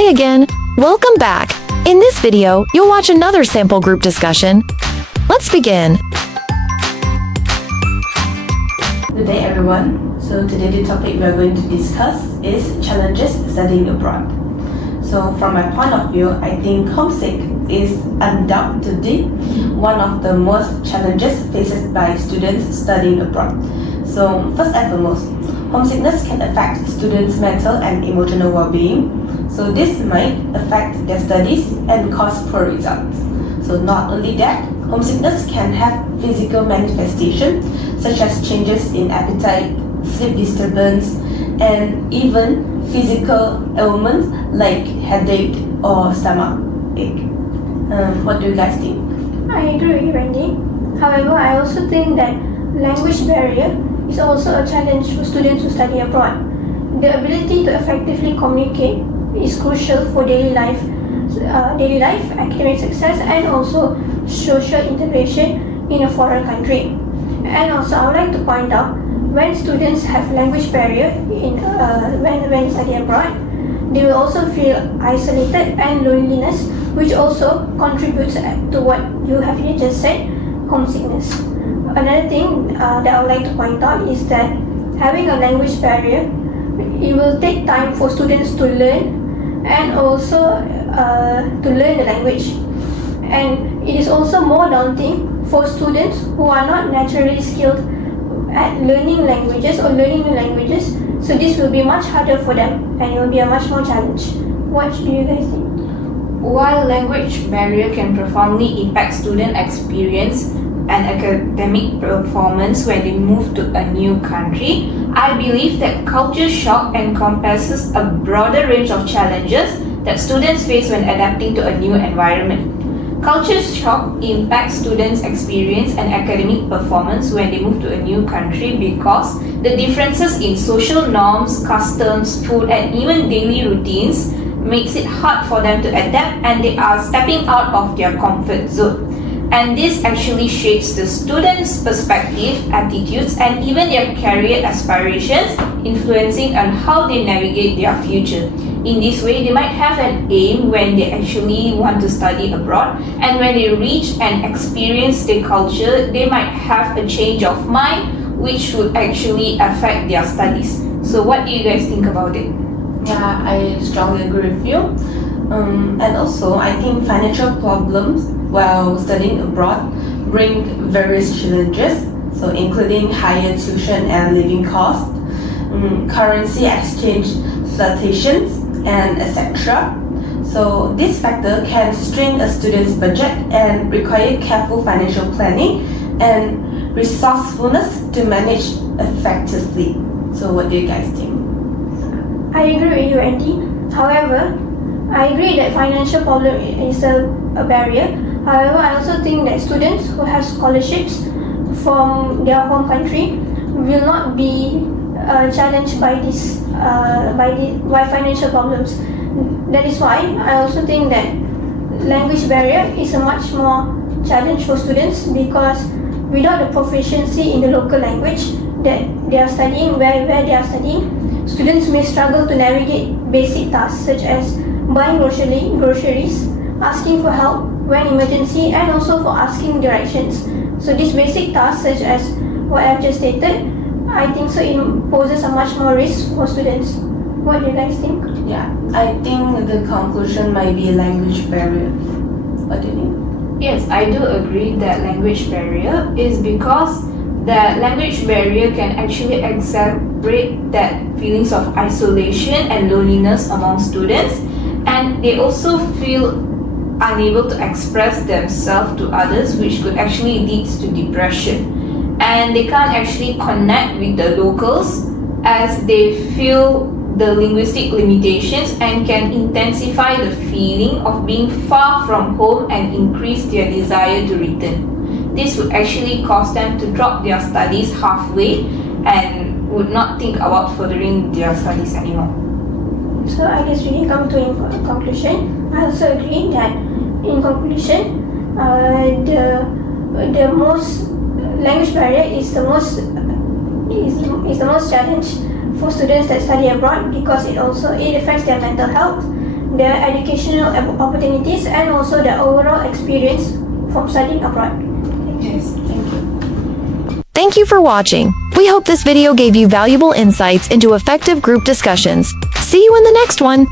Hi again, welcome back. In this video, you'll watch another sample group discussion. Let's begin. Good day everyone. So today the topic we are going to discuss is challenges studying abroad. So from my point of view, I think homesick is undoubtedly one of the most challenges faced by students studying abroad. So first and foremost, homesickness can affect students' mental and emotional well-being. So this might affect their studies and cause poor results. So not only that, homesickness can have physical manifestations such as changes in appetite, sleep disturbance, and even physical ailments like headache or stomach ache. What do you guys think? I agree with you, Randy. However, I also think that language barrier is also a challenge for students who study abroad. The ability to effectively communicate is crucial for daily life, academic success, and also social integration in a foreign country. And also, I would like to point out, when students have language barrier when they study abroad, they will also feel isolated and loneliness, which also contributes to what you have just said, homesickness. Another thing that I would like to point out is that having a language barrier, it will take time for students to learn and also to learn the language. And it is also more daunting for students who are not naturally skilled at learning languages or learning new languages. So this will be much harder for them and it will be a much more challenge. What do you guys think? While language barrier can profoundly impact student experience and academic performance when they move to a new country, I believe that culture shock encompasses a broader range of challenges that students face when adapting to a new environment. Culture shock impacts students' experience and academic performance when they move to a new country because the differences in social norms, customs, food, and even daily routines makes it hard for them to adapt, and they are stepping out of their comfort zone. And this actually shapes the students' perspective, attitudes, and even their career aspirations, influencing on how they navigate their future. In this way, they might have an aim when they actually want to study abroad, and when they reach and experience the culture, they might have a change of mind, which would actually affect their studies. So what do you guys think about it? Yeah, I strongly agree with you. And also, I think financial problems while studying abroad bring various challenges, so including higher tuition and living costs, currency exchange fluctuations, and etc. So this factor can strain a student's budget and require careful financial planning and resourcefulness to manage effectively. So what do you guys think? I agree with you, Andy. However, I agree that financial problem is a barrier. However, I also think that students who have scholarships from their home country will not be challenged by by financial problems. That is why I also think that language barrier is a much more challenge for students, because without the proficiency in the local language that they are studying, where they are studying, students may struggle to navigate basic tasks such as buying groceries, asking for help when emergency, and also for asking directions. So these basic tasks, such as what I've just stated, I think so it poses a much more risk for students. What do you guys think? Yeah, I think the conclusion might be language barrier. What do you think? Yes, I do agree that language barrier is because the language barrier can actually exacerbate that feelings of isolation and loneliness among students, and they also feel unable to express themselves to others, which could actually lead to depression. And they can't actually connect with the locals as they feel the linguistic limitations, and can intensify the feeling of being far from home and increase their desire to return. This would actually cause them to drop their studies halfway and would not think about furthering their studies anymore. So I guess we can come to a conclusion. I also agree that in conclusion, the most language barrier is the most challenge for students that study abroad, because it affects their mental health, their educational opportunities, and also the overall experience from studying abroad. Yes, thank you. Thank you for watching. We hope this video gave you valuable insights into effective group discussions. See you in the next one.